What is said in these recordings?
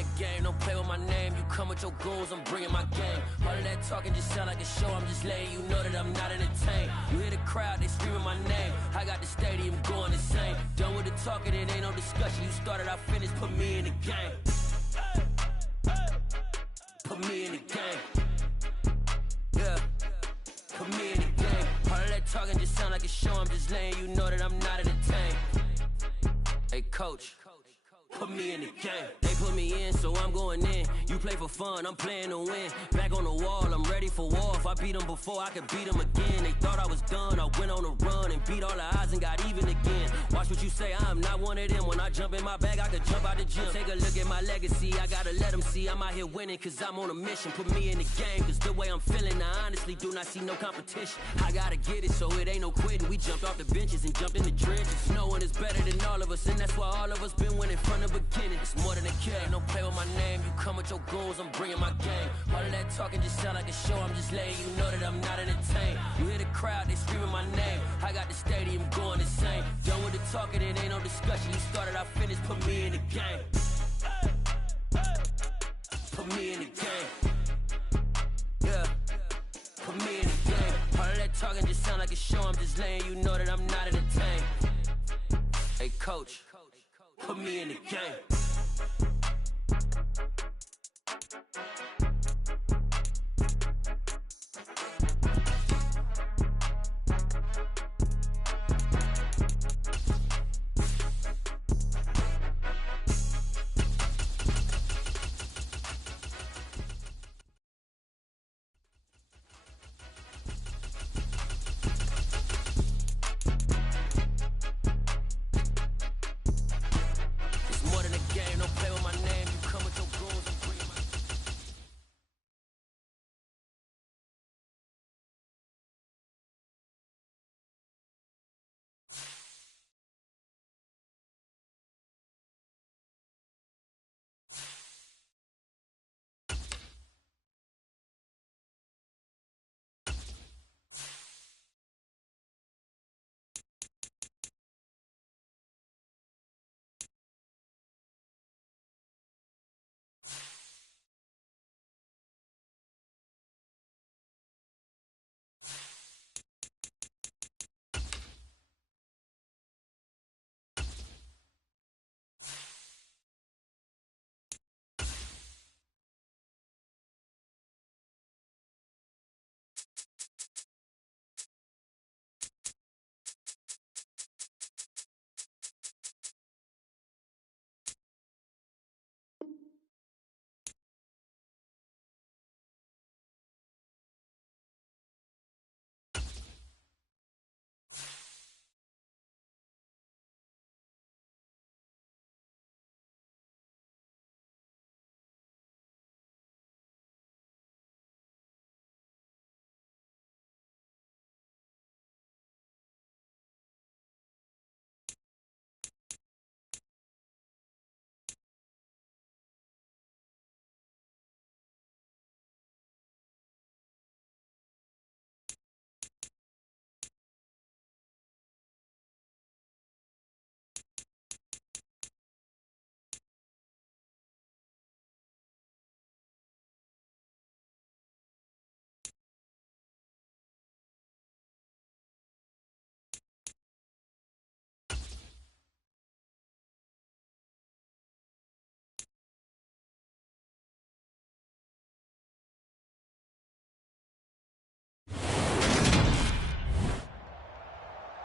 the game, don't play with my name. You come with your goons, I'm bringing my game. All of that talking just sound like a show, I'm just letting you know that I'm not entertained. You hear the crowd, they screaming my name. I got the stadium going insane. Done with the talking, it ain't no discussion. You started, I finished, put me in the game. Put me in the game. Yeah, put me in the game. All of that talking just sound like a show, I'm just letting you know that I'm not entertained. Hey, coach. Put me in the game. They put me in, so I'm going in. You play for fun, I'm playing to win. Back on the wall, I'm ready for war. If I beat them before, I could beat them again. They thought I was done, I went on a run and beat all the odds and got even again. Watch what you say, I'm not one of them. When I jump in my bag, I could jump out the gym. Take a look at my legacy, I gotta let them see I'm out here winning, cause I'm on a mission. Put me in the game, cause the way I'm feeling, I honestly do not see no competition. I gotta get it, so it ain't no quitting. We jumped off the benches and jumped in the trenches. No one is better than all of us, and that's why all of us been winning from the beginning. It's more than a game, don't play with my name. You come with your goons, I'm bringing my game. All of that talking just sound like a show, I'm just letting you know that I'm not entertained. You hear the crowd, they screaming my name. I got the stadium going insane. Done with the talking, it ain't no discussion. You started, I finished, put me in the game. Put me in the game. Yeah, put me in the game. All of that talking just sound like a show, I'm just letting you know that I'm not entertained. Hey, coach. Put me in the game.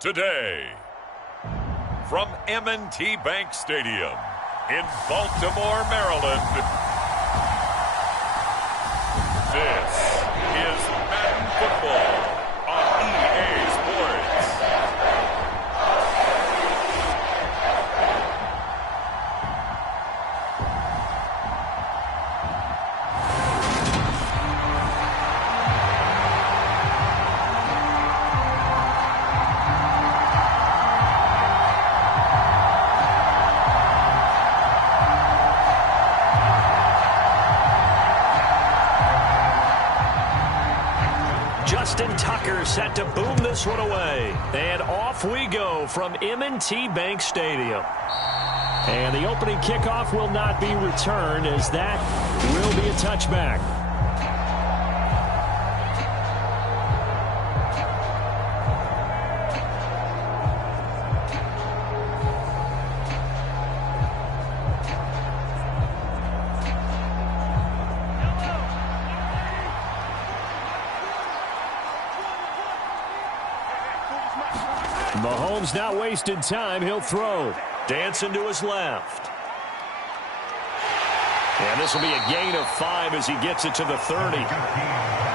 Today, from M&T Bank Stadium in Baltimore, Maryland, this is Madden Football on EA Sports. Justin Tucker set to boom this one away. And off we go from M&T Bank Stadium. And the opening kickoff will not be returned, as that will be a touchback. Mahomes not wasting time. He'll throw. Dancing to his left. And this will be a gain of 5 as he gets it to the 30.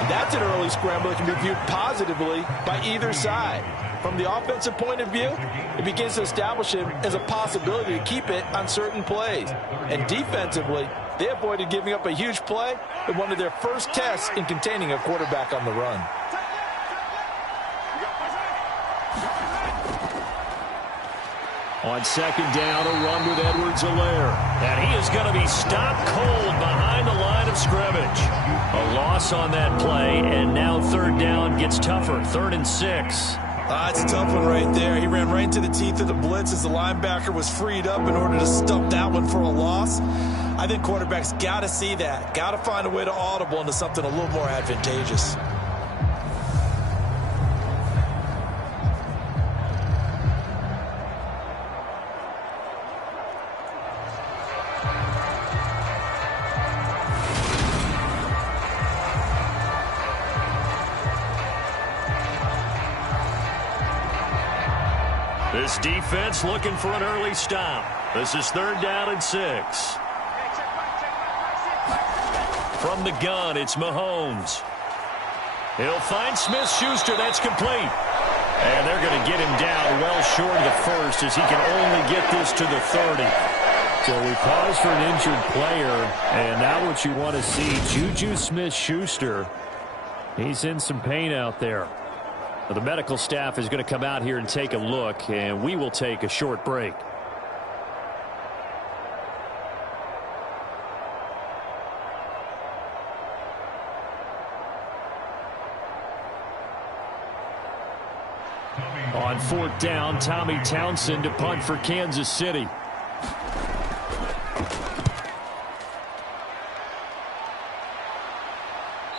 That's an early scramble that can be viewed positively by either side. From the offensive point of view, it begins to establish him as a possibility to keep it on certain plays. And defensively, they avoided giving up a huge play in one of their first tests in containing a quarterback on the run. On second down, a run with Edwards-Helaire. And he is going to be stopped cold behind the line of scrimmage. A loss on that play, and now third down gets tougher. 3rd and 6. It's a tough one right there. He ran right into the teeth of the blitz as the linebacker was freed up in order to stump that one for a loss. I think quarterbacks got to see that. Got to find a way to audible into something a little more advantageous. This defense looking for an early stop. This is 3rd down and 6. From the gun, it's Mahomes. He'll find Smith-Schuster. That's complete. And they're going to get him down well short of the first, as he can only get this to the 30. So we pause for an injured player, and now what you want to see, Juju Smith-Schuster. He's in some pain out there. The medical staff is going to come out here and take a look, and we will take a short break. On 4th down, Tommy Townsend to punt for Kansas City.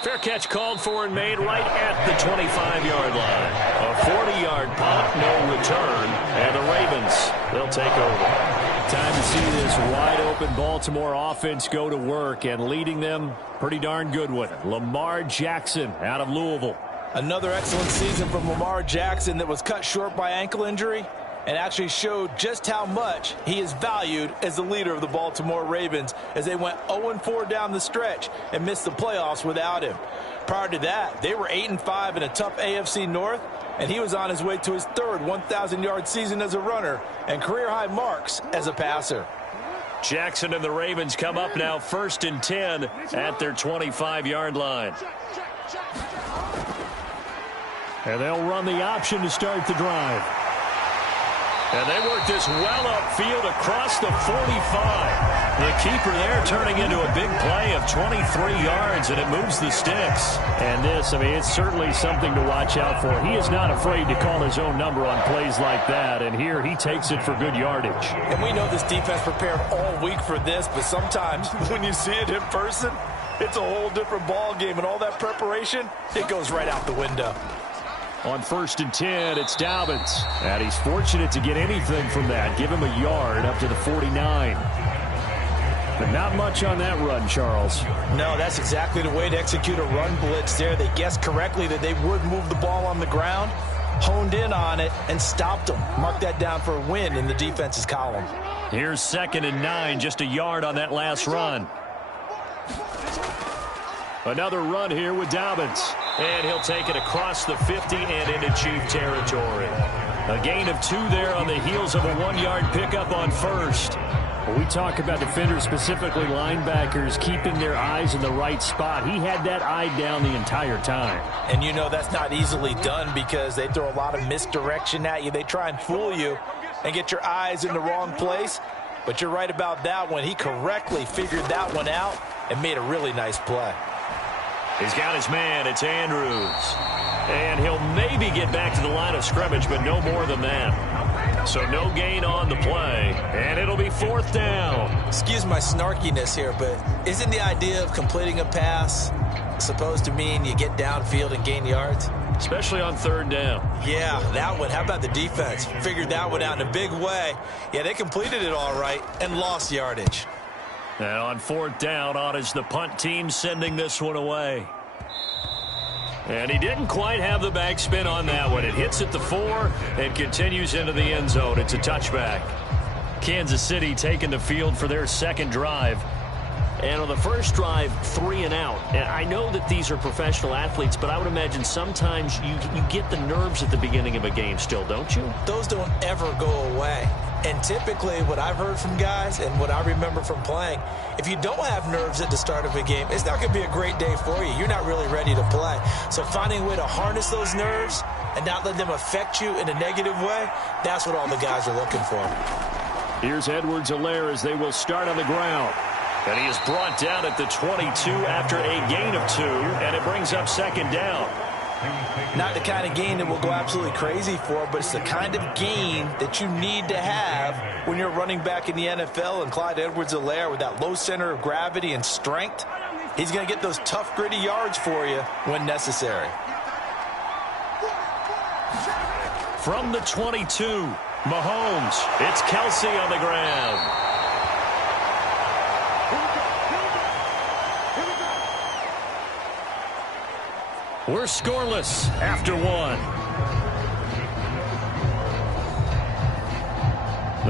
Fair catch called for and made right at the 25-yard line. A 40-yard punt, no return, and the Ravens, they'll take over. Time to see this wide-open Baltimore offense go to work, and leading them, pretty darn good one. Lamar Jackson out of Louisville. Another excellent season from Lamar Jackson that was cut short by ankle injury and actually showed just how much he is valued as the leader of the Baltimore Ravens as they went 0-4 down the stretch and missed the playoffs without him. Prior to that, they were 8-5 in a tough AFC North, and he was on his way to his 3rd 1,000-yard season as a runner and career-high marks as a passer. Jackson and the Ravens come up now 1st and 10 at their 25-yard line. And they'll run the option to start the drive. And they work this well upfield across the 45. The keeper there turning into a big play of 23 yards, and it moves the sticks. And this, I mean, it's certainly something to watch out for. He is not afraid to call his own number on plays like that, and here he takes it for good yardage. And we know this defense prepared all week for this, but sometimes when you see it in person, it's a whole different ball game, and all that preparation, it goes right out the window. On 1st and 10, it's Dobbins. And he's fortunate to get anything from that. Give him a yard up to the 49. But not much on that run, Charles. No, that's exactly the way to execute a run blitz there. They guessed correctly that they would move the ball on the ground, honed in on it, and stopped them. Mark that down for a win in the defense's column. Here's 2nd and 9, just a yard on that last run. Another run here with Dobbins. And he'll take it across the 50 and into Chief territory. A gain of 2 there on the heels of a 1-yard pickup on 1st. When we talk about defenders, specifically linebackers, keeping their eyes in the right spot, he had that eye down the entire time. And you know that's not easily done because they throw a lot of misdirection at you. They try and fool you and get your eyes in the wrong place. But you're right about that one. He correctly figured that one out and made a really nice play. He's got his man. It's Andrews. And he'll maybe get back to the line of scrimmage, but no more than that. So no gain on the play, and it'll be 4th down. Excuse my snarkiness here, but isn't the idea of completing a pass supposed to mean you get downfield and gain yards? Especially on 3rd down. Yeah, that one. How about the defense? Figured that one out in a big way. Yeah, they completed it all right and lost yardage. And on 4th down, on is the punt team sending this one away. And he didn't quite have the backspin on that one. It hits at the 4 and continues into the end zone. It's a touchback. Kansas City taking the field for their 2nd drive. And on the first drive, 3 and out. And I know that these are professional athletes, but I would imagine sometimes you get the nerves at the beginning of a game still, don't you? Those don't ever go away. And typically what I've heard from guys and what I remember from playing, if you don't have nerves at the start of a game, it's not going to be a great day for you. You're not really ready to play. So finding a way to harness those nerves and not let them affect you in a negative way, that's what all the guys are looking for. Here's Edwards-Helaire as they will start on the ground. And he is brought down at the 22 after a gain of 2, and it brings up 2nd down. Not the kind of gain that we'll go absolutely crazy for, but it's the kind of gain that you need to have when you're running back in the NFL. And Clyde Edwards-Helaire with that low center of gravity and strength, he's going to get those tough, gritty yards for you when necessary. From the 22, Mahomes. It's Kelsey on the ground. We're scoreless after 1.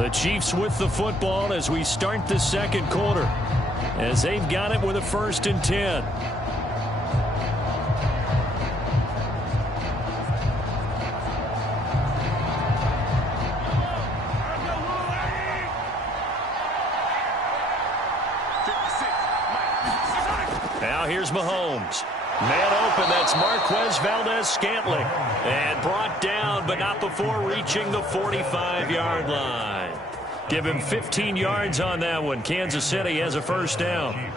The Chiefs with the football as we start the 2nd quarter, as they've got it with a 1st and 10. Now here's Mahomes. Man open, that's Marquez Valdez-Scantling. And brought down, but not before reaching the 45-yard line. Give him 15 yards on that one. Kansas City has a 1st down.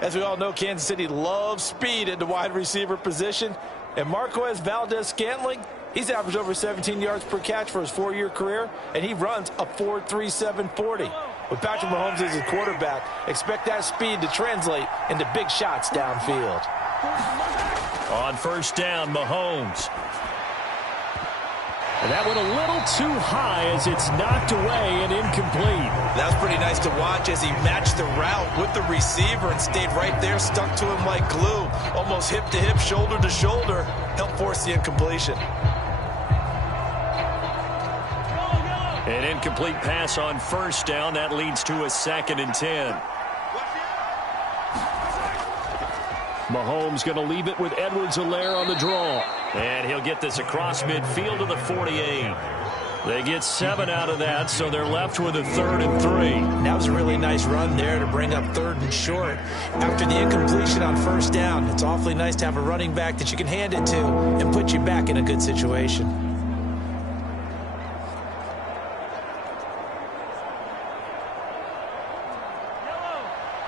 As we all know, Kansas City loves speed at the wide receiver position. And Marquez Valdez-Scantling, he's averaged over 17 yards per catch for his 4-year career, and he runs a 4.37 40. With Patrick Mahomes as his quarterback, expect that speed to translate into big shots downfield. On 1st down, Mahomes. And that went a little too high as it's knocked away and incomplete. That was pretty nice to watch as he matched the route with the receiver and stayed right there, stuck to him like glue. Almost hip to hip, shoulder to shoulder. Helped force the incompletion. An incomplete pass on 1st down. That leads to a 2nd and 10. Mahomes going to leave it with Edwards-Helaire on the draw. And he'll get this across midfield to the 48. They get 7 out of that, so they're left with a 3rd and 3. That was a really nice run there to bring up 3rd and short. After the incompletion on 1st down, it's awfully nice to have a running back that you can hand it to and put you back in a good situation.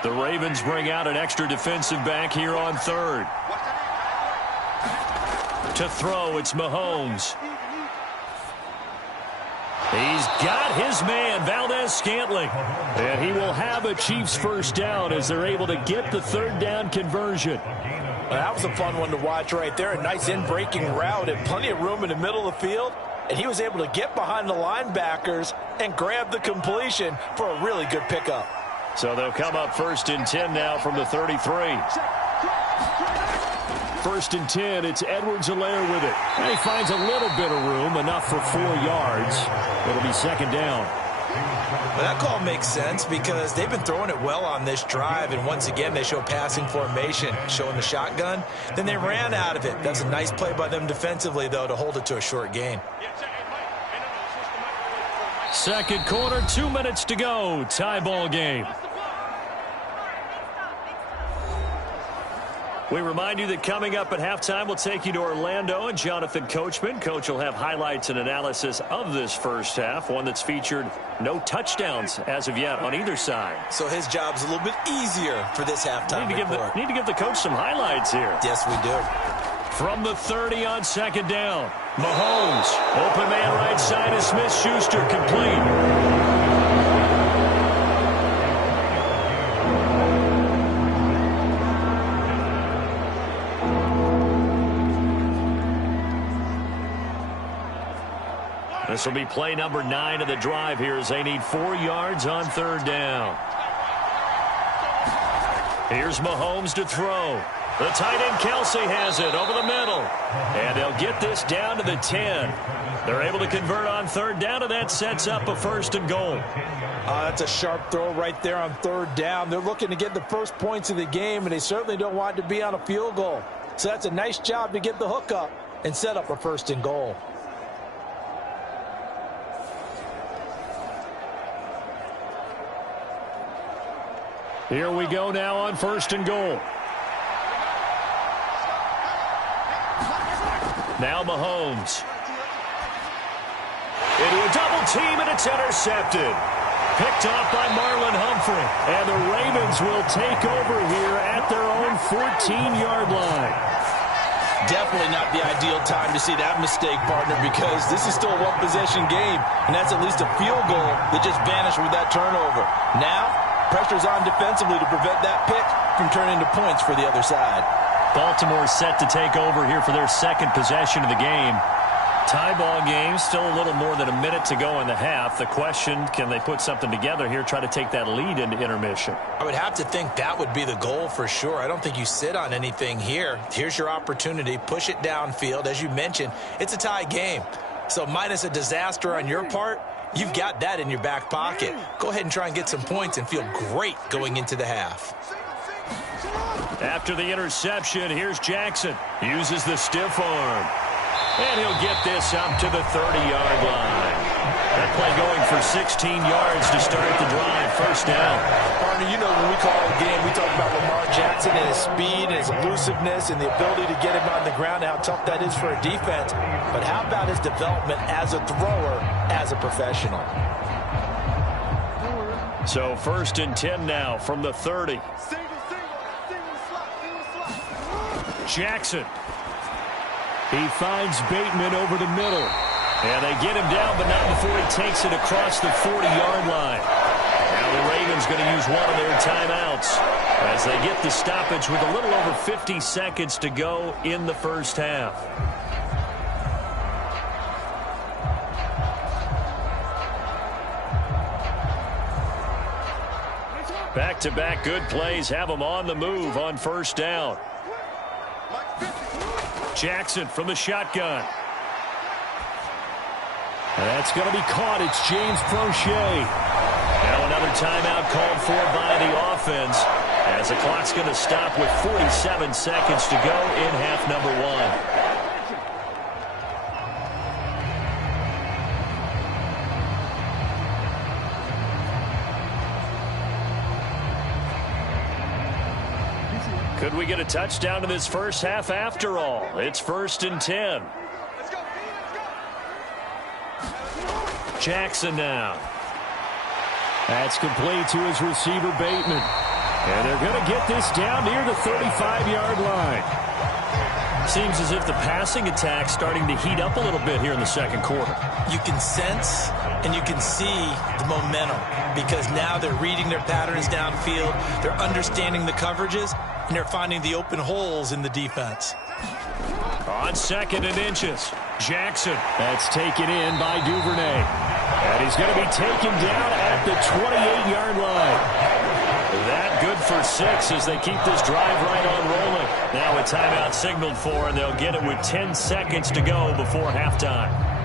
The Ravens bring out an extra defensive back here on 3rd. To throw, it's Mahomes. He's got his man, Valdez-Scantling. And he will have a Chiefs 1st down as they're able to get the 3rd down conversion. Well, that was a fun one to watch right there. A nice in-breaking route and plenty of room in the middle of the field. And he was able to get behind the linebackers and grab the completion for a really good pickup. So they'll come up 1st and 10 now from the 33. 1st and 10, it's Edwards-Helaire with it. And he finds a little bit of room, enough for 4 yards. It'll be 2nd down. Well, that call makes sense because they've been throwing it well on this drive, and once again they show passing formation, showing the shotgun. Then they ran out of it. That's a nice play by them defensively, though, to hold it to a short gain. 2nd quarter, 2 minutes to go. Tie ball game. We remind you that coming up at halftime, we'll take you to Orlando and Jonathan Coachman. Coach will have highlights and analysis of this 1st half, one that's featured no touchdowns as of yet on either side. So his job's a little bit easier for this halftime report. Need to give the coach some highlights here. Yes, we do. From the 30 on second down. Mahomes, open man right side is Smith-Schuster, complete. This will be play number 9 of the drive here as they need 4 yards on third down. Here's Mahomes to throw. The tight end Kelsey has it over the middle. And they'll get this down to the 10. They're able to convert on third down, and that sets up a 1st and goal. That's a sharp throw right there on third down. They're looking to get the first points of the game, and they certainly don't want to be on a field goal. So that's a nice job to get the hook up and set up a 1st and goal. Here we go now on 1st and goal. Now Mahomes. Into a double team, and it's intercepted. Picked off by Marlon Humphrey. And the Ravens will take over here at their own 14-yard line. Definitely not the ideal time to see that mistake, partner, because this is still a one-possession game, and that's at least a field goal that just vanished with that turnover. Now, pressure's on defensively to prevent that pick from turning into points for the other side. Baltimore set to take over here for their 2nd possession of the game. Tie ball game, still a little more than a minute to go in the half. The question, can they put something together here, try to take that lead into intermission? I would have to think that would be the goal for sure. I don't think you sit on anything here. Here's your opportunity. Push it downfield. As you mentioned, it's a tie game. So minus a disaster on your part, you've got that in your back pocket. Go ahead and try and get some points and feel great going into the half. After the interception, here's Jackson. Uses the stiff arm. And he'll get this up to the 30-yard line. That play going for 16 yards to start the drive. 1st down. Partner, you know when we call a game, we talk about Lamar Jackson and his speed and his elusiveness and the ability to get him on the ground and how tough that is for a defense. But how about his development as a thrower, as a professional? So 1st and 10 now from the 30. Jackson. He finds Bateman over the middle. And they get him down, but not before he takes it across the 40-yard line. Now the Ravens going to use one of their timeouts as they get the stoppage with a little over 50 seconds to go in the 1st half. Back-to-back good plays have them on the move on 1st down. Jackson from the shotgun. And that's going to be caught. It's James Prochet. Now another timeout called for by the offense as the clock's going to stop with 47 seconds to go in half number 1. Could we get a touchdown in this 1st half after all? It's 1st and 10. Jackson now. That's complete to his receiver, Bateman. And they're going to get this down near the 35-yard line. Seems as if the passing attack's starting to heat up a little bit here in the 2nd quarter. You can sense and you can see the momentum because now they're reading their patterns downfield. They're understanding the coverages, and they're finding the open holes in the defense. On 2nd and inches, Jackson. That's taken in by Duvernay. And he's going to be taken down at the 28-yard line. That good for 6 as they keep this drive right on rolling. Now a timeout signaled for, and they'll get it with 10 seconds to go before halftime.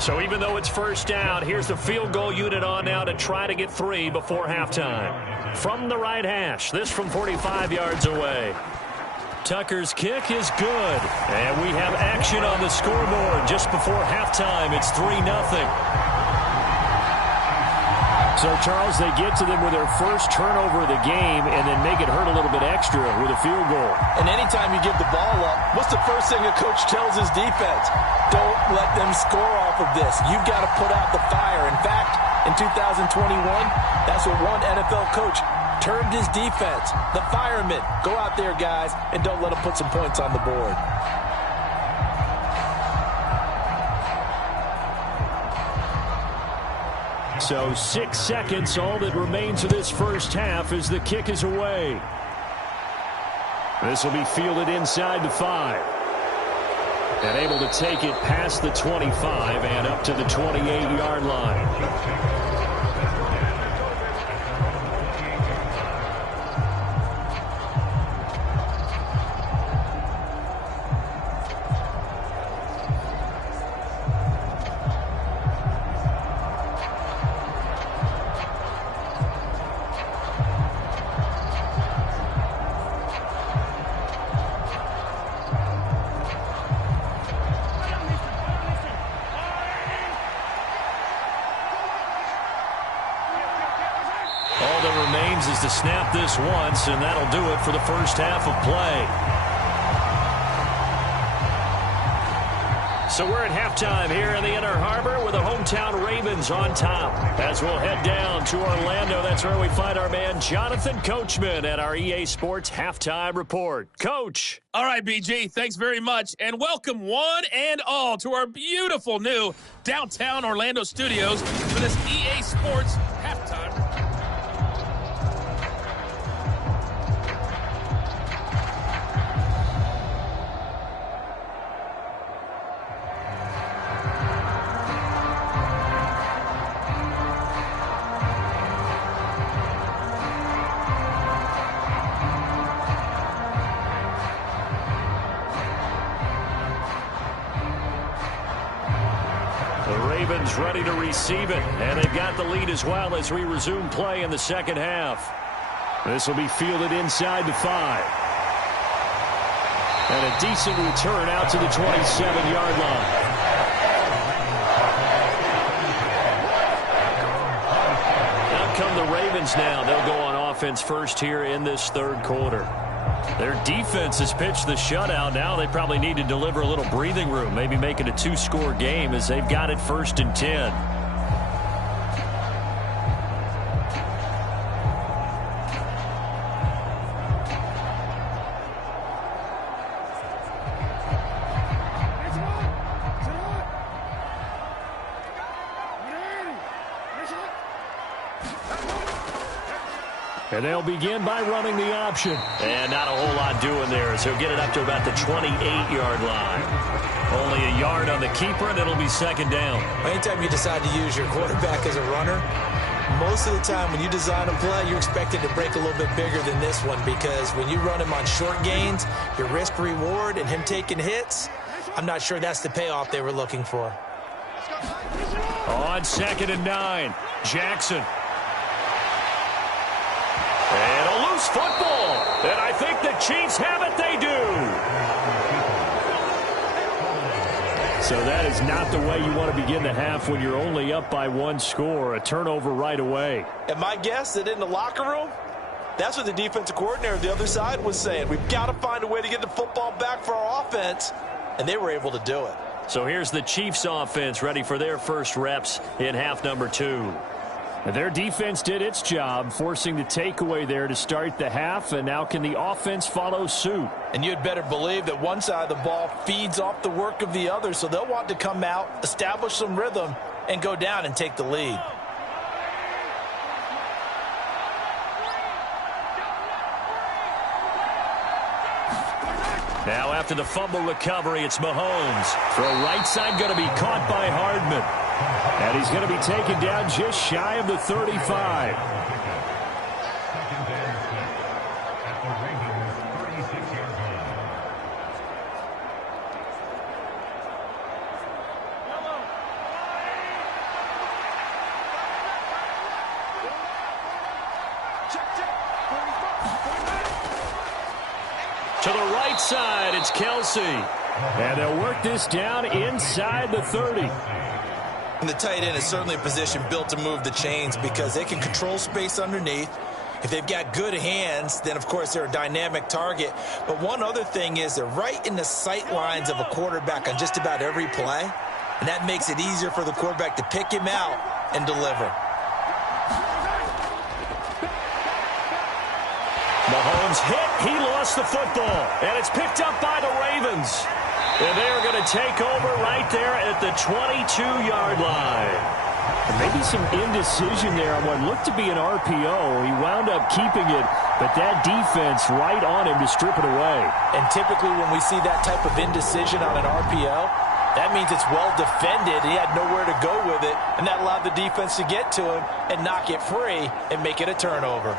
So even though it's 1st down, here's the field goal unit on now to try to get 3 before halftime. From the right hash, this from 45 yards away. Tucker's kick is good. And we have action on the scoreboard just before halftime. It's 3-0. So, Charles, they get to them with their first turnover of the game and then make it hurt a little bit extra with a field goal. And anytime you give the ball up, what's the first thing a coach tells his defense? Don't let them score off of this. You've got to put out the fire. In fact, in 2021, that's what one NFL coach termed his defense. The firemen. Go out there, guys, and don't let them put some points on the board. So 6 seconds, all that remains of this first half as the kick is away. This will be fielded inside the 5. And able to take it past the 25 and up to the 28-yard line. Is to snap this once, and that'll do it for the first half of play. So we're at halftime here in the Inner Harbor with the hometown Ravens on top. As we'll head down to Orlando, that's where we find our man Jonathan Coachman at our EA Sports Halftime Report. Coach. All right, BG, thanks very much, and welcome one and all to our beautiful new downtown Orlando studios for this EA Sports Halftime Report. Ready to receive it, and they've got the lead as well as we resume play in the second half. This will be fielded inside the 5. And a decent return out to the 27-yard line. Out come the Ravens now. They'll go on offense first here in this third quarter. Their defense has pitched the shutout. Now they probably need to deliver a little breathing room, maybe make it a 2-score game as they've got it 1st and 10. And they'll begin by running the option. And not a whole lot doing there, so he'll get it up to about the 28-yard line. Only a yard on the keeper, and it'll be second down. Anytime you decide to use your quarterback as a runner, most of the time when you design a play, you're expected to break a little bit bigger than this one, because when you run him on short gains, your risk-reward and him taking hits, I'm not sure that's the payoff they were looking for. On 2nd and 9, Jackson. And a loose football. And I think the Chiefs have it. They do. So that is not the way you want to begin the half when you're only up by 1 score. A turnover right away. And my guess that in the locker room, that's what the defensive coordinator on the other side was saying. We've got to find a way to get the football back for our offense. And they were able to do it. So here's the Chiefs offense ready for their first reps in half number 2. Their defense did its job, forcing the takeaway there to start the half, and now can the offense follow suit? And you'd better believe that one side of the ball feeds off the work of the other, so they'll want to come out, establish some rhythm, and go down and take the lead. Now after the fumble recovery, it's Mahomes. Throw right side going to be caught by Hardman. And he's going to be taken down just shy of the 35. To the right side, it's Kelsey. And they'll work this down inside the 30. And the tight end is certainly a position built to move the chains because they can control space underneath. If they've got good hands, then, of course, they're a dynamic target. But one other thing is they're right in the sight lines of a quarterback on just about every play, and that makes it easier for the quarterback to pick him out and deliver. Mahomes hit. He lost the football, and it's picked up by the Ravens. And they are going to take over right there at the 22-yard line. And maybe some indecision there on what looked to be an RPO. He wound up keeping it, but that defense right on him to strip it away. And typically when we see that type of indecision on an RPO, that means it's well defended. He had nowhere to go with it, and that allowed the defense to get to him and knock it free and make it a turnover.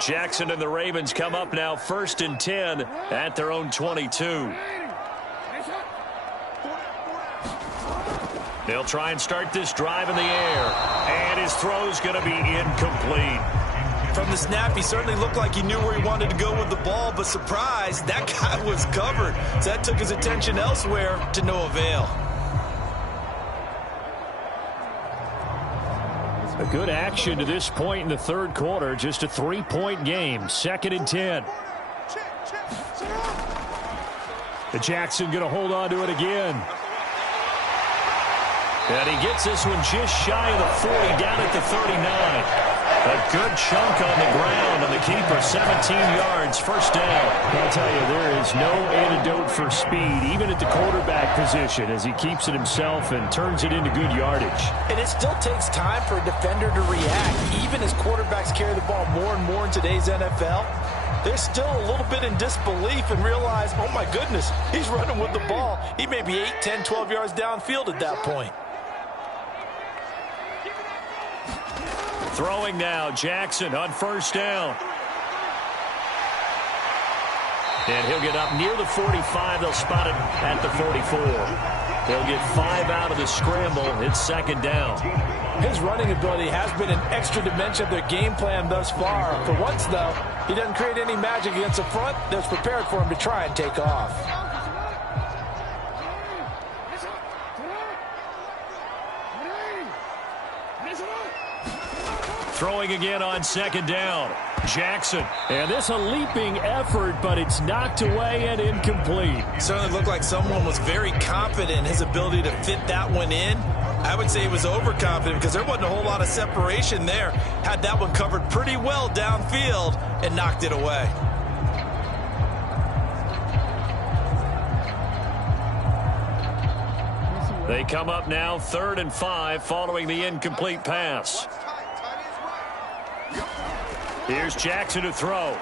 Jackson and the Ravens come up now 1st and 10 at their own 22. They'll try and start this drive in the air, and his throw's going to be incomplete. From the snap, he certainly looked like he knew where he wanted to go with the ball, but surprise, that guy was covered. So that took his attention elsewhere to no avail. A good action to this point in the third quarter. Just a 3-point game. 2nd and 10. Jackson going to hold on to it again. And he gets this one just shy of the 40, down at the 39. A good chunk on the ground, and the keeper 17 yards, first down. I'll tell you, there is no antidote for speed, even at the quarterback position, as he keeps it himself and turns it into good yardage. And it still takes time for a defender to react. Even as quarterbacks carry the ball more and more in today's NFL, they're still a little bit in disbelief and realize, oh my goodness, he's running with the ball. He may be 8, 10, 12 yards downfield at that point. Throwing now, Jackson on first down. And he'll get up near the 45. They'll spot it at the 44. They'll get 5 out of the scramble. It's 2nd down. His running ability has been an extra dimension of their game plan thus far. For once, though, he doesn't create any magic against the front that's prepared for him to try and take off. Throwing again on 2nd down. Jackson. And this a leaping effort, but it's knocked away and incomplete. Certainly looked like someone was very confident in his ability to fit that one in. I would say he was overconfident because there wasn't a whole lot of separation there. Had that one covered pretty well downfield and knocked it away. They come up now 3rd and 5 following the incomplete pass. Here's Jackson to throw.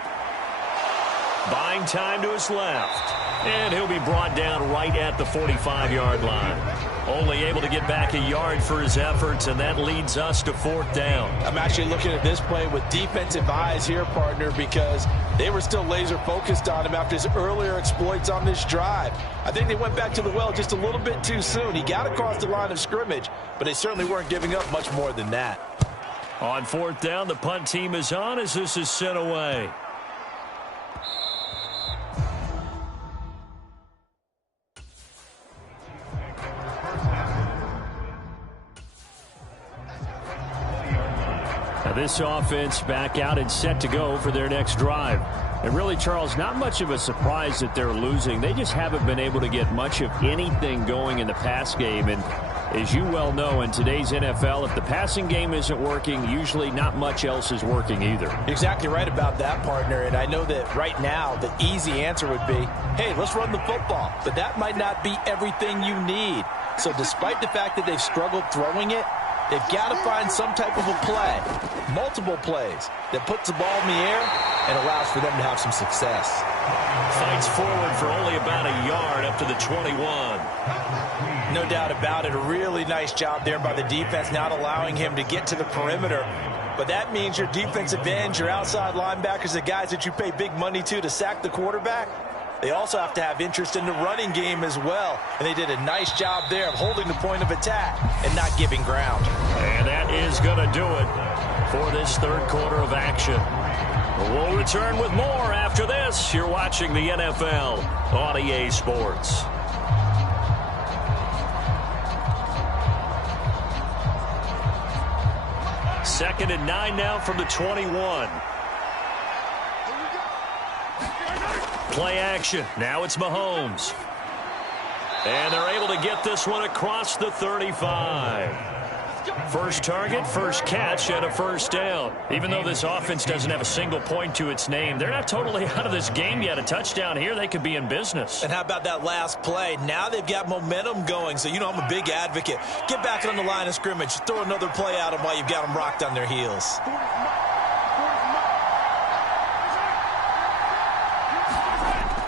Buying time to his left. And he'll be brought down right at the 45-yard line. Only able to get back a yard for his efforts, and that leads us to 4th down. I'm actually looking at this play with defensive eyes here, partner, because they were still laser focused on him after his earlier exploits on this drive. I think they went back to the well just a little bit too soon. He got across the line of scrimmage, but they certainly weren't giving up much more than that. On 4th down, the punt team is on as this is sent away. Now this offense back out and set to go for their next drive. And really, Charles, not much of a surprise that they're losing. They just haven't been able to get much of anything going in the pass game. And as you well know, in today's NFL, if the passing game isn't working, usually not much else is working either. You're exactly right about that, partner. And I know that right now the easy answer would be, hey, let's run the football. But that might not be everything you need. So despite the fact that they've struggled throwing it, they've got to find some type of a play, multiple plays, that puts the ball in the air and allows for them to have some success. Fights forward for only about a yard up to the 21. No doubt about it. A really nice job there by the defense, not allowing him to get to the perimeter. But that means your defensive ends, your outside linebackers, the guys that you pay big money to sack the quarterback, they also have to have interest in the running game as well. And they did a nice job there of holding the point of attack and not giving ground. And that is going to do it for this third quarter of action. We'll return with more after this. You're watching the NFL on EA Sports. Second and 9 now from the 21. Play action. Now it's Mahomes. And they're able to get this one across the 35. First target, first catch, and a first down. Even though this offense doesn't have a single point to its name, they're not totally out of this game yet. A touchdown here, they could be in business. And how about that last play? Now they've got momentum going, so you know I'm a big advocate. Get back on the line of scrimmage. Throw another play at them while you've got them rocked on their heels.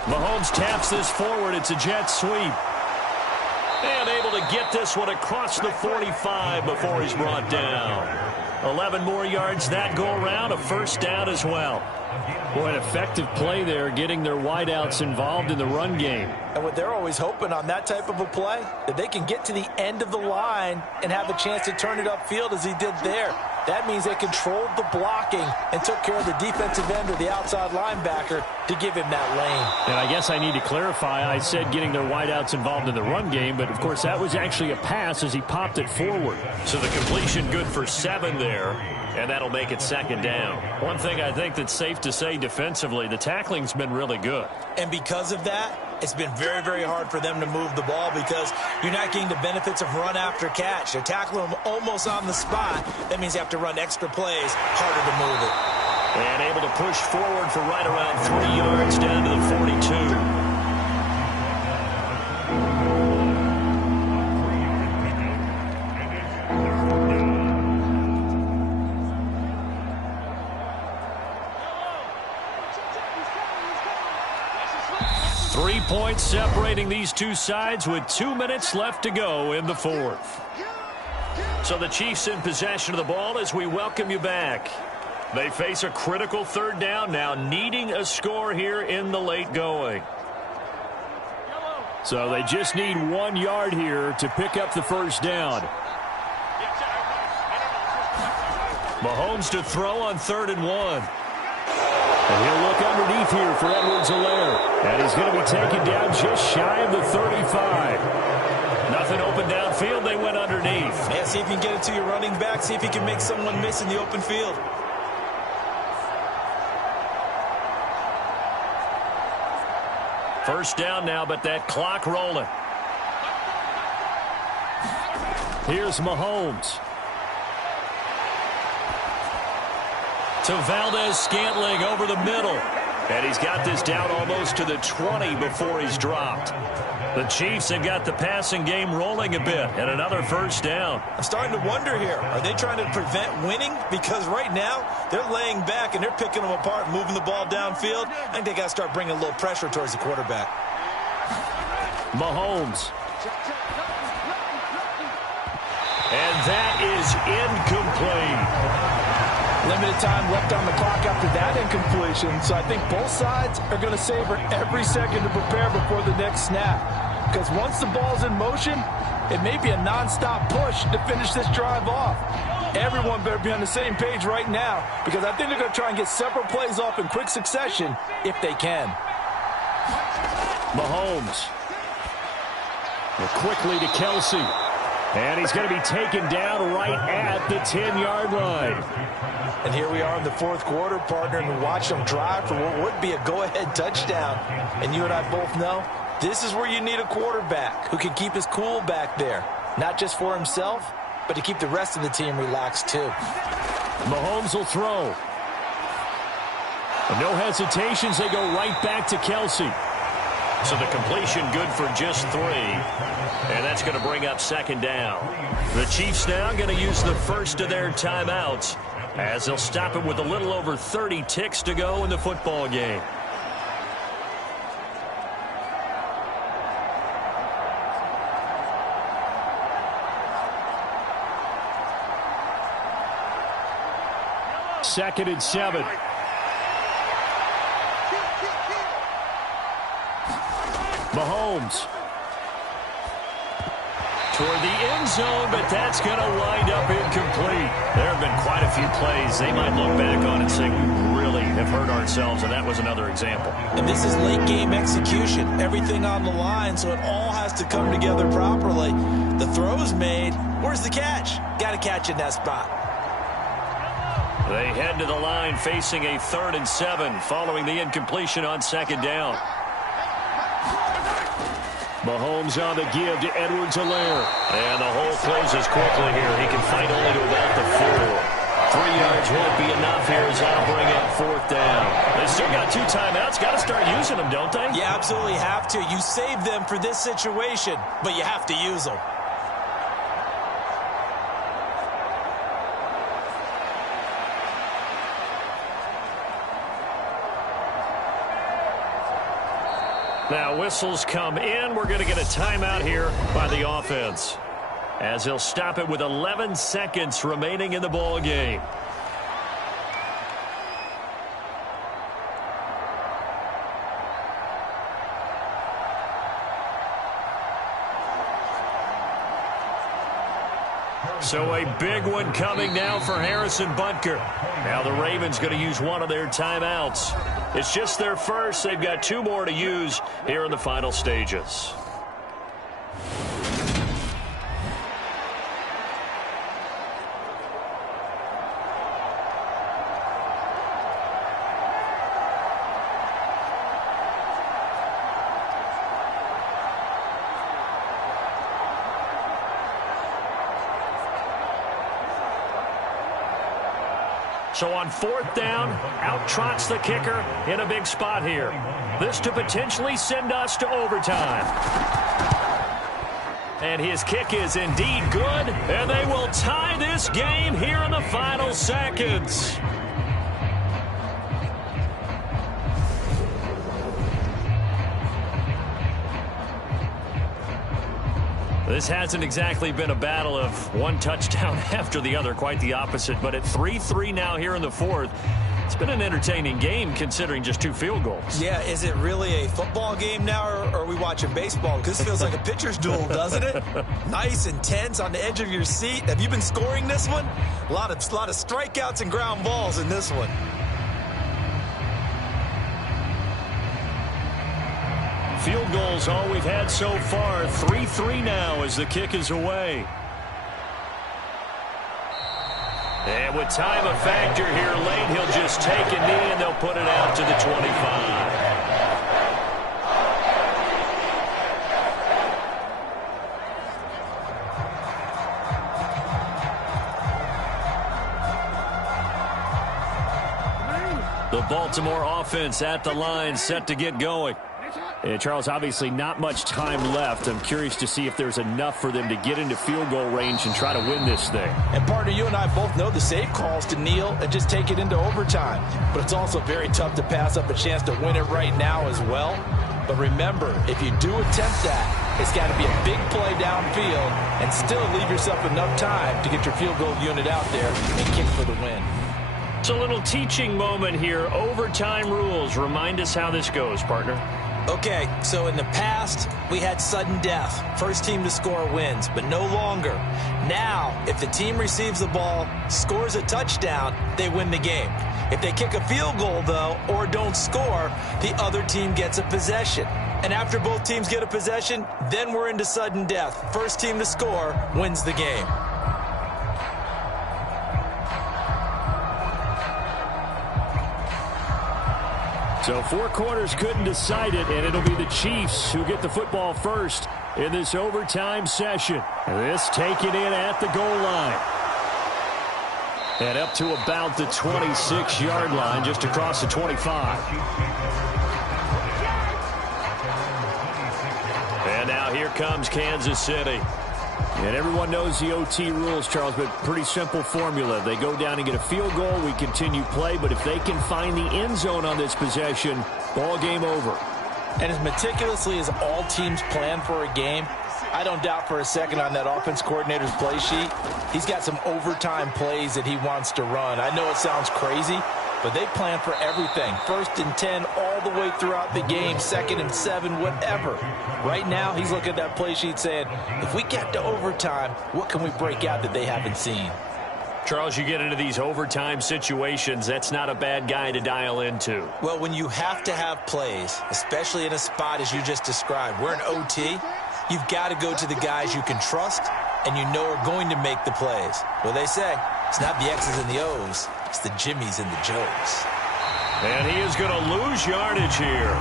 Mahomes taps this forward. It's a jet sweep. And able to get this one across the 45 before he's brought down. 11 more yards that go around, a first down as well. Boy, an effective play there, getting their wideouts involved in the run game. And what they're always hoping on that type of a play, that they can get to the end of the line and have a chance to turn it upfield as he did there. That means they controlled the blocking and took care of the defensive end or the outside linebacker to give him that lane. And I guess I need to clarify, I said getting their wideouts involved in the run game, but of course that was actually a pass as he popped it forward. So the completion good for 7 there, and that'll make it second down. One thing I think that's safe to say defensively, the tackling's been really good. And because of that, it's been very, very hard for them to move the ball because you're not getting the benefits of run after catch. They're tackling them almost on the spot. That means you have to run extra plays, harder to move it. And able to push forward for right around 3 yards down to the 42. 3 points separating these two sides with 2 minutes left to go in the fourth. So the Chiefs in possession of the ball as we welcome you back. They face a critical third down now, needing a score here in the late going. So they just need 1 yard here to pick up the first down. Mahomes to throw on 3rd and 1. And he'll look underneath here for Edwards-Helaire. And he's going to be taken down just shy of the 35. Nothing open downfield. They went underneath. Yeah, see if you can get it to your running back. See if you can make someone miss in the open field. First down now, but that clock rolling. Here's Mahomes. To Valdez-Scantling over the middle. And he's got this down almost to the 20 before he's dropped. The Chiefs have got the passing game rolling a bit, and another first down. I'm starting to wonder here, are they trying to prevent winning? Because right now, they're laying back and they're picking them apart, moving the ball downfield. I think they got to start bringing a little pressure towards the quarterback. Mahomes. And that is incomplete. Limited time left on the clock after that incompletion, so I think both sides are going to savor every second to prepare before the next snap. Because once the ball's in motion, it may be a nonstop push to finish this drive off. Everyone better be on the same page right now, because I think they're going to try and get several plays off in quick succession if they can. Mahomes. Quickly to Kelsey. And he's going to be taken down right at the 10-yard line. And here we are in the fourth quarter, partner, and watch them drive for what would be a go-ahead touchdown. And you and I both know this is where you need a quarterback who can keep his cool back there. Not just for himself, but to keep the rest of the team relaxed too. Mahomes will throw. No hesitations, they go right back to Kelsey. So the completion good for just 3. And that's going to bring up second down. The Chiefs now going to use the first of their timeouts as they'll stop it with a little over 30 ticks to go in the football game. Second and 7. $12 toward the end zone, but that's going to wind up incomplete. There have been quite a few plays they might look back on and say, we really have hurt ourselves, and that was another example. And this is late-game execution. Everything on the line, so it all has to come together properly. The throw's made. Where's the catch? Got to catch in that spot. They head to the line facing a 3rd and 7 following the incompletion on 2nd down. Mahomes on the give to Edwards-Helaire. And the hole closes quickly here. He can fight only to about the 4. 3 yards won't be enough here as that'll bring up 4th down. They still got 2 timeouts. Got to start using them, don't they? You absolutely have to. You save them for this situation, but you have to use them. Now whistles come in. We're going to get a timeout here by the offense, as they'll stop it with 11 seconds remaining in the ball game. So a big one coming now for Harrison Butker. Now the Ravens going to use one of their timeouts. It's just their first. They've got 2 more to use here in the final stages. So on 4th down, out trots the kicker in a big spot here. This to potentially send us to overtime. And his kick is indeed good, and they will tie this game here in the final seconds. This hasn't exactly been a battle of one touchdown after the other, quite the opposite. But at 3-3 now here in the 4th, it's been an entertaining game considering just 2 field goals. Yeah, is it really a football game now, or are we watching baseball? Because this feels like a pitcher's duel, doesn't it? Nice and tense on the edge of your seat. Have you been scoring this one? A lot of strikeouts and ground balls in this one. Field goals all we've had so far. 3-3 now as the kick is away. And with time a factor here late, he'll just take a knee and they'll put it out to the 25. The Baltimore offense at the line, set to get going. And Charles, obviously not much time left. I'm curious to see if there's enough for them to get into field goal range and try to win this thing. And partner, you and I both know the safe calls to kneel and just take it into overtime. But it's also very tough to pass up a chance to win it right now as well. But remember, if you do attempt that, it's got to be a big play downfield and still leave yourself enough time to get your field goal unit out there and kick for the win. It's a little teaching moment here. Overtime rules. Remind us how this goes, partner. Okay, so in the past, we had sudden death. First team to score wins, but no longer. Now, if the team receives the ball, scores a touchdown, they win the game. If they kick a field goal, though, or don't score, the other team gets a possession. And after both teams get a possession, then we're into sudden death. First team to score wins the game. So 4 quarters couldn't decide it, and it'll be the Chiefs who get the football first in this overtime session. This taken in at the goal line. And up to about the 26-yard line, just across the 25. And now here comes Kansas City. And everyone knows the OT rules, Charles, but pretty simple formula. They go down and get a field goal, we continue play, but if they can find the end zone on this possession, ball game over. And as meticulously as all teams plan for a game, I don't doubt for a second on that offense coordinator's play sheet, he's got some overtime plays that he wants to run. I know it sounds crazy, but they plan for everything. 1st and 10 all the way throughout the game, 2nd and 7, whatever. Right now, he's looking at that play sheet saying, if we get to overtime, what can we break out that they haven't seen? Charles, you get into these overtime situations, that's not a bad guy to dial into. Well, when you have to have plays, especially in a spot as you just described, we're in OT, you've got to go to the guys you can trust and you know are going to make the plays. Well, they say, it's not the X's and the O's, it's the Jimmies and the Joes. And he is going to lose yardage here.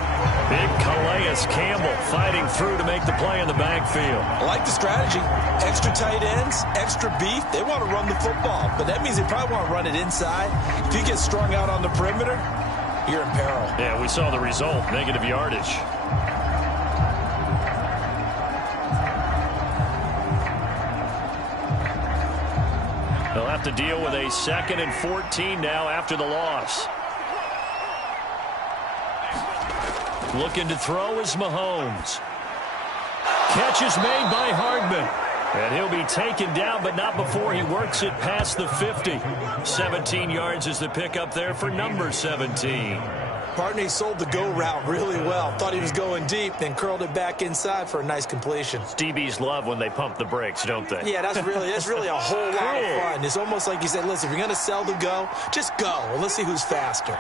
Big Calais Campbell fighting through to make the play in the backfield. I like the strategy. Extra tight ends, extra beef. They want to run the football, but that means they probably want to run it inside. If you get strung out on the perimeter, you're in peril. Yeah, we saw the result, negative yardage. They'll have to deal with a 2nd and 14 now after the loss. Looking to throw is Mahomes. Catch is made by Hardman. And he'll be taken down, but not before he works it past the 50. 17 yards is the pickup there for number 17. Partner, he sold the go route really well. Thought he was going deep, then curled it back inside for a nice completion. DBs love when they pump the brakes, don't they? Yeah, that's really a whole lot of fun. It's almost like you said, listen, if you're going to sell the go, just go. And let's see who's faster.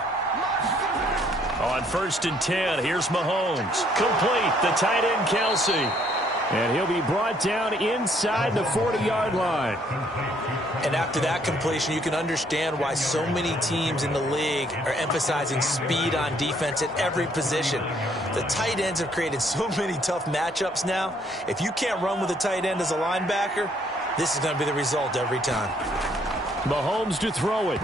On 1st and 10, here's Mahomes. Complete, the tight end Kelsey. And he'll be brought down inside the 40-yard line. And after that completion, you can understand why so many teams in the league are emphasizing speed on defense at every position. The tight ends have created so many tough matchups now. If you can't run with a tight end as a linebacker, this is going to be the result every time. Mahomes to throw it.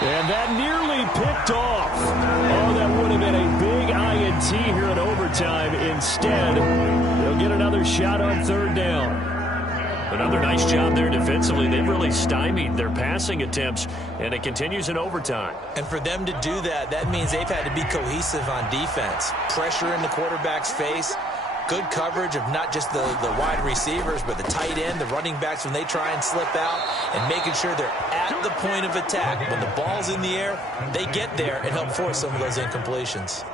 And that nearly picked off. Oh, that would have been a big INT here in overtime. Instead, they'll get another shot on 3rd down. Another nice job there defensively. They've really stymied their passing attempts, and it continues in overtime. And for them to do that, that means they've had to be cohesive on defense. Pressure in the quarterback's face. Good coverage of not just the wide receivers, but the tight end, the running backs when they try and slip out, and making sure they're at the point of attack. When the ball's in the air, they get there and help force some of those incompletions.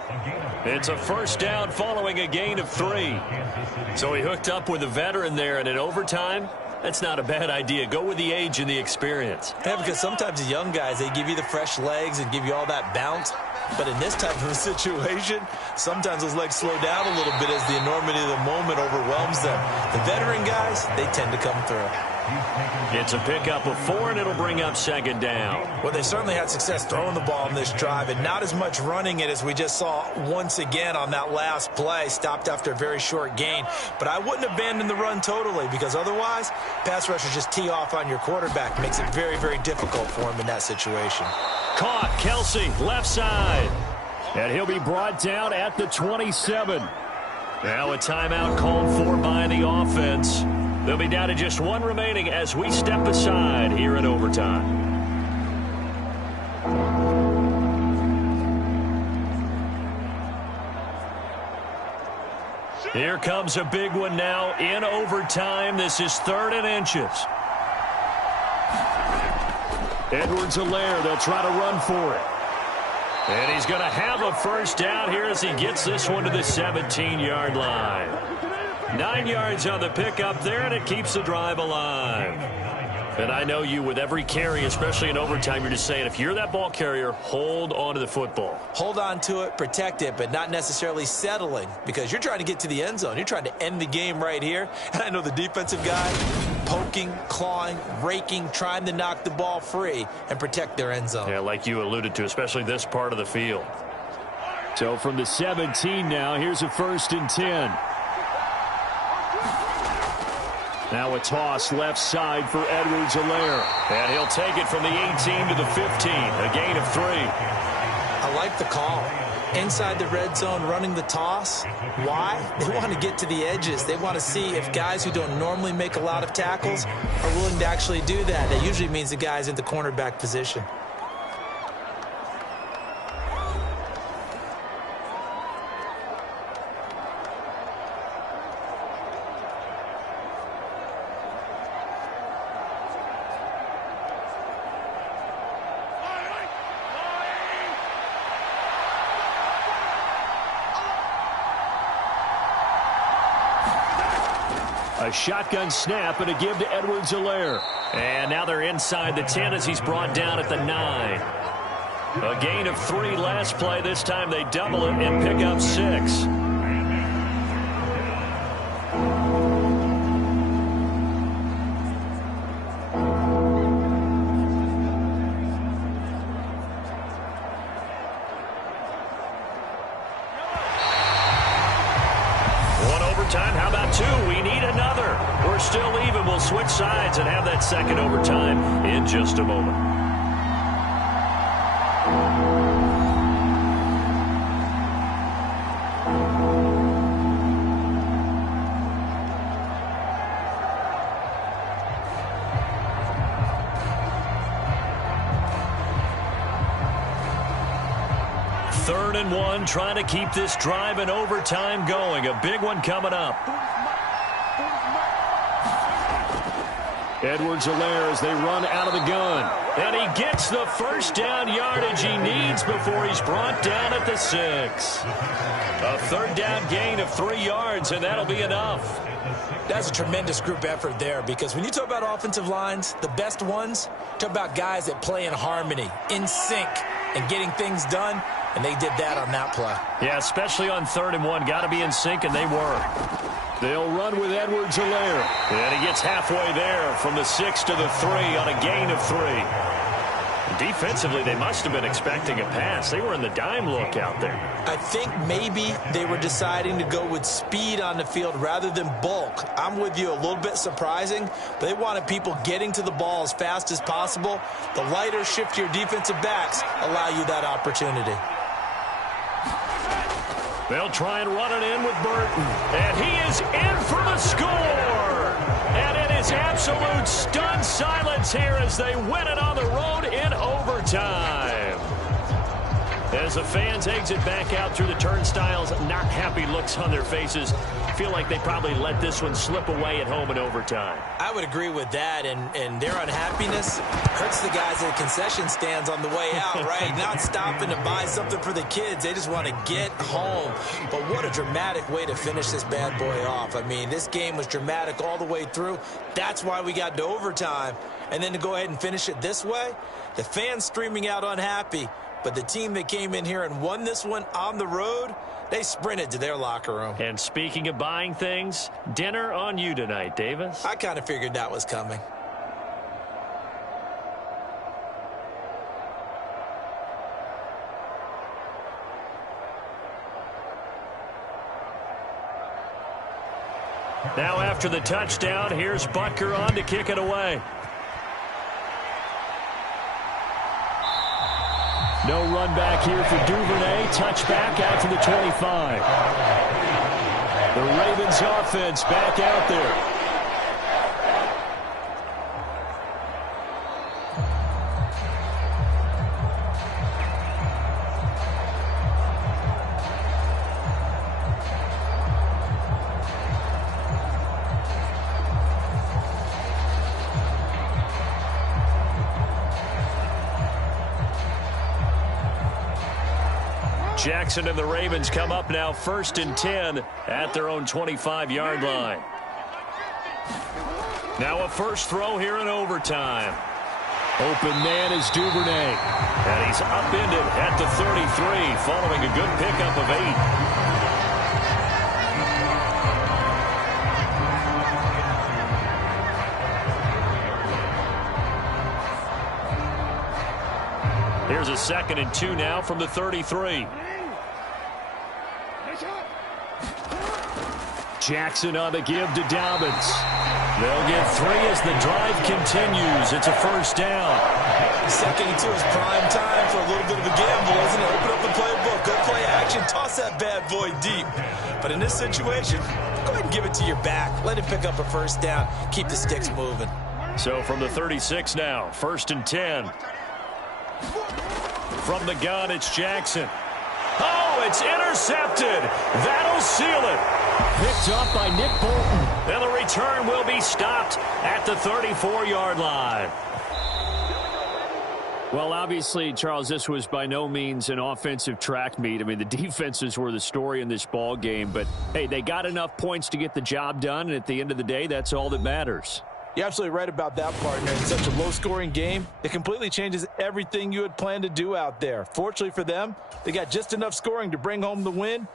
It's a 1st down following a gain of 3. So he hooked up with a veteran there, and in overtime, that's not a bad idea. Go with the age and the experience. Yeah, because sometimes the young guys, they give you the fresh legs and give you all that bounce. But in this type of a situation, sometimes those legs slow down a little bit as the enormity of the moment overwhelms them. The veteran guys, they tend to come through. It's a pickup of 4, and it'll bring up 2nd down. Well, they certainly had success throwing the ball in this drive, and not as much running it as we just saw once again on that last play. Stopped after a very short gain. But I wouldn't abandon the run totally, because otherwise, pass rushers just tee off on your quarterback. Makes it very, very difficult for him in that situation. Caught, Kelsey, left side. And he'll be brought down at the 27. Now a timeout called for by the offense. They'll be down to just 1 remaining as we step aside here in overtime. Here comes a big one now in overtime. This is 3rd and inches. Edwards-Helaire, they'll try to run for it. And he's going to have a 1st down here as he gets this one to the 17-yard line. 9 yards on the pickup there, and it keeps the drive alive. And I know you, with every carry, especially in overtime, you're just saying, if you're that ball carrier, hold on to the football. Hold on to it, protect it, but not necessarily settling, because you're trying to get to the end zone. You're trying to end the game right here. And I know the defensive guy, poking, clawing, raking, trying to knock the ball free and protect their end zone. Yeah, like you alluded to, especially this part of the field. So from the 17 now, here's a 1st and 10. Now a toss left side for Edwards-Helaire. And he'll take it from the 18 to the 15. A gain of 3. I like the call. Inside the red zone, running the toss. Why? They want to get to the edges. They want to see if guys who don't normally make a lot of tackles are willing to actually do that. That usually means the guy's in the cornerback position. A shotgun snap and a give to Edwards-Helaire. And now they're inside the 10 as he's brought down at the 9. A gain of 3 last play. This time they double it and pick up 6. How about 2? We need another. We're still even. We'll switch sides and have that second overtime in just a moment. Third and 1, trying to keep this drive in overtime going. A big one coming up. Edwards-Helaire as they run out of the gun. And he gets the first down yardage he needs before he's brought down at the 6. A third down gain of 3 yards, and that'll be enough. That's a tremendous group effort there, because when you talk about offensive lines, the best ones, talk about guys that play in harmony, in sync, and getting things done. And they did that on that play. Yeah, especially on 3rd and 1. Got to be in sync, and they were. They'll run with Edwards-Helaire. And he gets halfway there from the 6 to the 3 on a gain of 3. Defensively, they must have been expecting a pass. They were in the dime look out there. I think maybe they were deciding to go with speed on the field rather than bulk. I'm with you, a little bit surprising, but they wanted people getting to the ball as fast as possible. The lighter, shiftier defensive backs allow you that opportunity. They'll try and run it in with Burton. And he is in for the score. And it is absolute stunned silence here as they win it on the road in overtime. As the fans exit back out through the turnstiles, not happy looks on their faces. Feel like they probably let this one slip away at home in overtime. I would agree with that, and their unhappiness hurts the guys at the concession stands on the way out, right? Not stopping to buy something for the kids. They just want to get home. But what a dramatic way to finish this bad boy off. I mean, this game was dramatic all the way through. That's why we got to overtime. And then to go ahead and finish it this way, the fans streaming out unhappy. But the team that came in here and won this one on the road, they sprinted to their locker room. And speaking of buying things, dinner on you tonight, Davis. I kind of figured that was coming. Now after the touchdown, here's Butker on to kick it away. No run back here for Duvernay. Touchback out to the 25. The Ravens offense back out there. Jackson and the Ravens come up now 1st and 10 at their own 25-yard line. Now a first throw here in overtime. Open man is Duvernay. And he's upended at the 33 following a good pickup of 8. Here's a 2nd and 2 now from the 33. Jackson on the give to Dobbins. They'll get 3 as the drive continues. It's a first down. 2nd and 2 is prime time for a little bit of a gamble, isn't it? Open up the playbook, go play action, toss that bad boy deep. But in this situation, go ahead and give it to your back. Let him pick up a first down. Keep the sticks moving. So from the 36 now, 1st and 10. From the gun, it's Jackson. Oh, it's intercepted. That'll seal it. Picked up by Nick Bolton. And the return will be stopped at the 34-yard line. Well, obviously, Charles, this was by no means an offensive track meet. I mean, the defenses were the story in this ball game. But, hey, they got enough points to get the job done, and at the end of the day, that's all that matters. You're absolutely right about that, partner. In such a low-scoring game, it completely changes everything you had planned to do out there. Fortunately for them, they got just enough scoring to bring home the win,